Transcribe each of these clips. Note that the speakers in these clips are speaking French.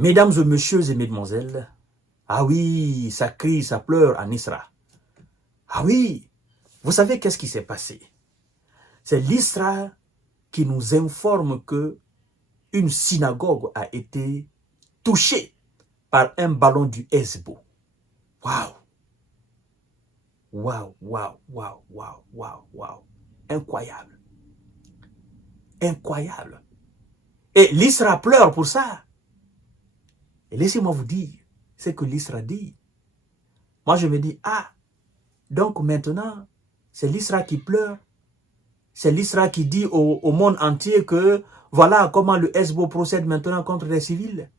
Mesdames et messieurs et mesdemoiselles, ah oui, ça crie, ça pleure en Isra. Ah oui, vous savez qu'est-ce qui s'est passé? C'est l'Isra qui nous informe que une synagogue a été touchée par un ballon du Hezbo. Waouh! Waouh, waouh, waouh, waouh, waouh, waouh. Incroyable. Incroyable. Et l'Isra pleure pour ça. Et laissez-moi vous dire ce que l'Isra dit. Moi, je me dis, ah, donc maintenant, c'est l'Isra qui pleure. C'est l'Isra qui dit au monde entier que voilà comment le Hezbo procède maintenant contre les civils.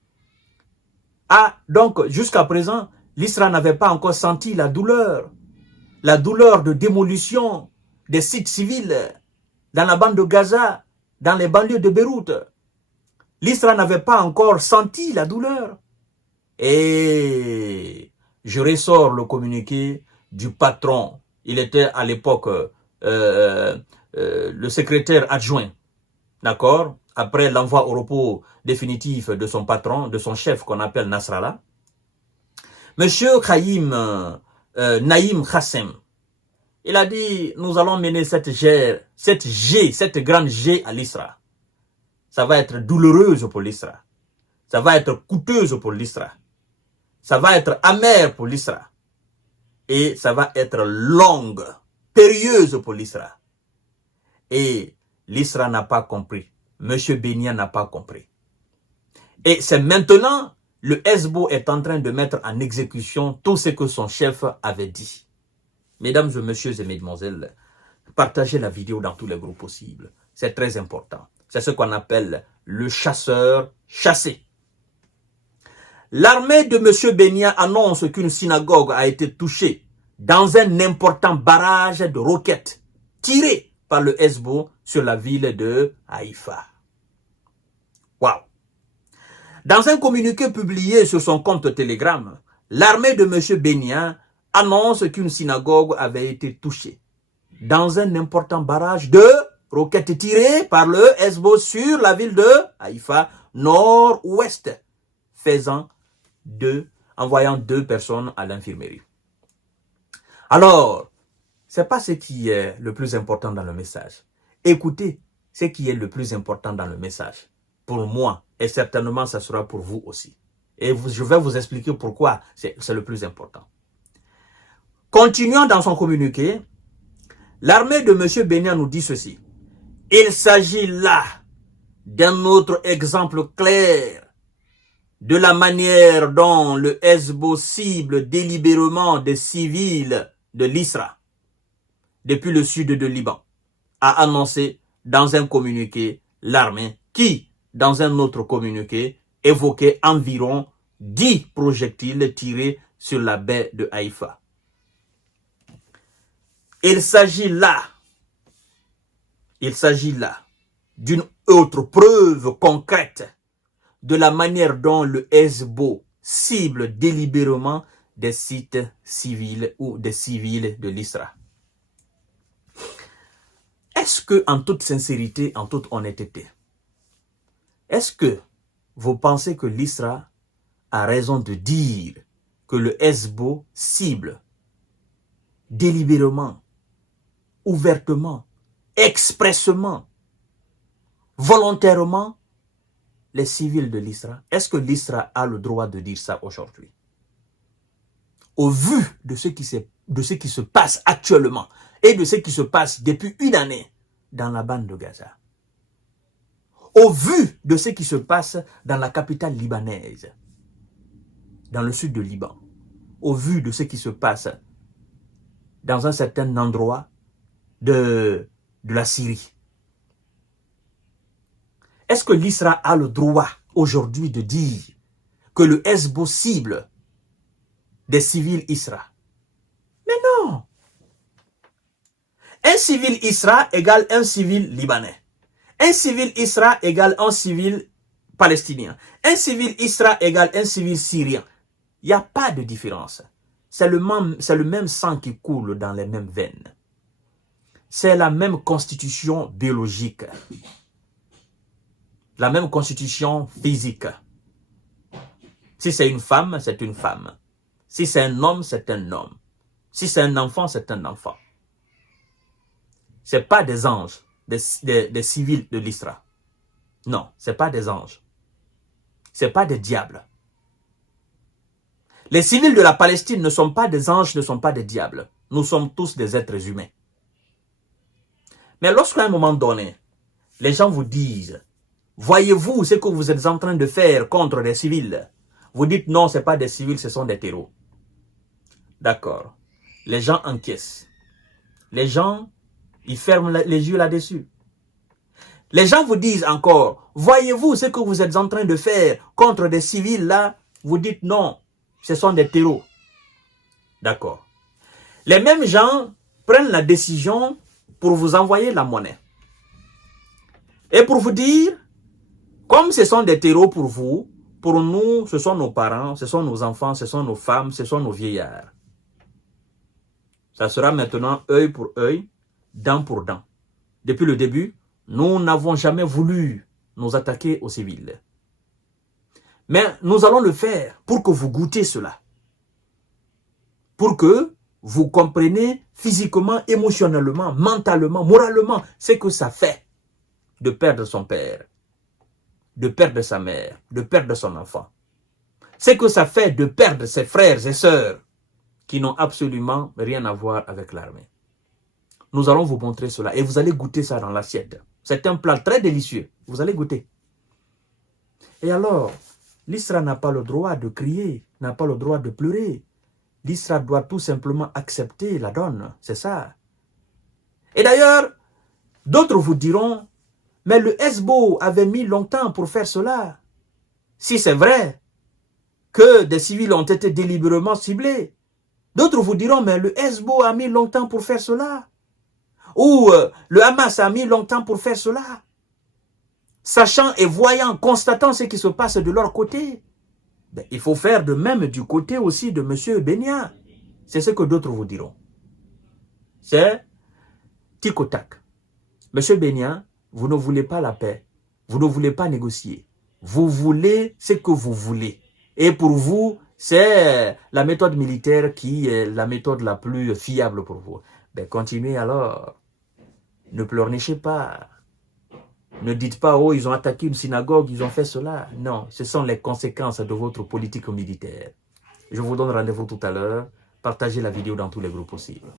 Ah, donc jusqu'à présent, l'Isra n'avait pas encore senti la douleur de démolition des sites civils dans la bande de Gaza, dans les banlieues de Beyrouth. L'Isra n'avait pas encore senti la douleur. Et je ressors le communiqué du patron. Il était à l'époque le secrétaire adjoint, d'accord? Après l'envoi au repos définitif de son patron, de son chef qu'on appelle Nasrallah. Monsieur Naïm Qassem, il a dit, nous allons mener cette grande G à l'Isra. Ça va être douloureuse pour l'Isra. Ça va être coûteuse pour l'Isra. Ça va être amer pour l'Isra. Et ça va être longue, périlleuse pour l'Isra. Et l'Isra n'a pas compris. Monsieur Bénia n'a pas compris. Et c'est maintenant, le Hezbo est en train de mettre en exécution tout ce que son chef avait dit. Mesdames et messieurs et mesdemoiselles, partagez la vidéo dans tous les groupes possibles. C'est très important. C'est ce qu'on appelle le chasseur chassé. L'armée de M. Bénia annonce qu'une synagogue a été touchée dans un important barrage de roquettes tiré par le Hezbo sur la ville de Haïfa. Waouh! Dans un communiqué publié sur son compte Telegram, l'armée de M. Bénia annonce qu'une synagogue avait été touchée dans un important barrage de roquettes tirées par le Hezbo sur la ville de Haïfa, nord-ouest, envoyant 2 personnes à l'infirmerie. Alors, c'est pas ce qui est le plus important dans le message. Écoutez ce qui est le plus important dans le message. Pour moi, et certainement ça sera pour vous aussi. Et je vais vous expliquer pourquoi c'est le plus important. Continuant dans son communiqué, l'armée de M. Bénia nous dit ceci. Il s'agit là d'un autre exemple clair de la manière dont le Hezbo cible délibérément des civils de l'Isra depuis le sud de Liban, a annoncé dans un communiqué l'armée qui, dans un autre communiqué, évoquait environ 10 projectiles tirés sur la baie de Haïfa. Il s'agit là d'une autre preuve concrète de la manière dont le Hezbo cible délibérément des sites civils ou des civils de l'Isra. Est-ce que, en toute sincérité, en toute honnêteté, est-ce que vous pensez que l'Isra a raison de dire que le Hezbo cible délibérément, ouvertement, expressément, volontairement les civils de l'Isra? Est-ce que l'Isra a le droit de dire ça aujourd'hui? Au vu de ce qui se passe actuellement et de ce qui se passe depuis une année dans la bande de Gaza. Au vu de ce qui se passe dans la capitale libanaise, dans le sud de Liban. Au vu de ce qui se passe dans un certain endroit de la Syrie. Est-ce que l'Isra a le droit aujourd'hui de dire que le Hezbo cible des civils Isra? Mais non! Un civil Isra égale un civil libanais. Un civil Isra égale un civil palestinien. Un civil Isra égale un civil syrien. Il n'y a pas de différence. C'est le même sang qui coule dans les mêmes veines. C'est la même constitution biologique. La même constitution physique. Si c'est une femme, c'est une femme. Si c'est un homme, c'est un homme. Si c'est un enfant, c'est un enfant. Ce n'est pas des anges, des civils de l'Isra. Non, ce n'est pas des anges. Ce n'est pas des diables. Les civils de la Palestine ne sont pas des anges, ne sont pas des diables. Nous sommes tous des êtres humains. Mais lorsqu'à un moment donné, les gens vous disent, voyez-vous ce que vous êtes en train de faire contre les civils? Vous dites non, ce n'est pas des civils, ce sont des terreaux. D'accord. Les gens encaissent. Les gens, ils ferment les yeux là-dessus. Les gens vous disent encore, voyez-vous ce que vous êtes en train de faire contre des civils là? Vous dites non, ce sont des terreaux. D'accord. Les mêmes gens prennent la décision pour vous envoyer la monnaie. Et pour vous dire, comme ce sont des terreaux pour vous, pour nous, ce sont nos parents, ce sont nos enfants, ce sont nos femmes, ce sont nos vieillards. Ça sera maintenant œil pour œil, dent pour dent. Depuis le début, nous n'avons jamais voulu nous attaquer aux civils. Mais nous allons le faire pour que vous goûtez cela. Pour que vous compreniez physiquement, émotionnellement, mentalement, moralement ce que ça fait de perdre son père, de perdre sa mère, de perdre son enfant. Ce que ça fait de perdre ses frères et sœurs qui n'ont absolument rien à voir avec l'armée. Nous allons vous montrer cela et vous allez goûter ça dans l'assiette. C'est un plat très délicieux. Vous allez goûter. Et alors, l'Isra n'a pas le droit de crier, n'a pas le droit de pleurer. L'Isra doit tout simplement accepter la donne. C'est ça. Et d'ailleurs, d'autres vous diront, mais le Hezbo avait mis longtemps pour faire cela. Si c'est vrai que des civils ont été délibérément ciblés, d'autres vous diront, mais le Hezbo a mis longtemps pour faire cela. Ou le Hamas a mis longtemps pour faire cela. Sachant et voyant, constatant ce qui se passe de leur côté. Ben, il faut faire de même du côté aussi de M. Benia. C'est ce que d'autres vous diront. C'est tic au tac. M. Benia, vous ne voulez pas la paix. Vous ne voulez pas négocier. Vous voulez ce que vous voulez. Et pour vous, c'est la méthode militaire qui est la méthode la plus fiable pour vous. Ben, continuez alors. Ne pleurnichez pas. Ne dites pas, oh, ils ont attaqué une synagogue, ils ont fait cela. Non, ce sont les conséquences de votre politique militaire. Je vous donne rendez-vous tout à l'heure. Partagez la vidéo dans tous les groupes possibles.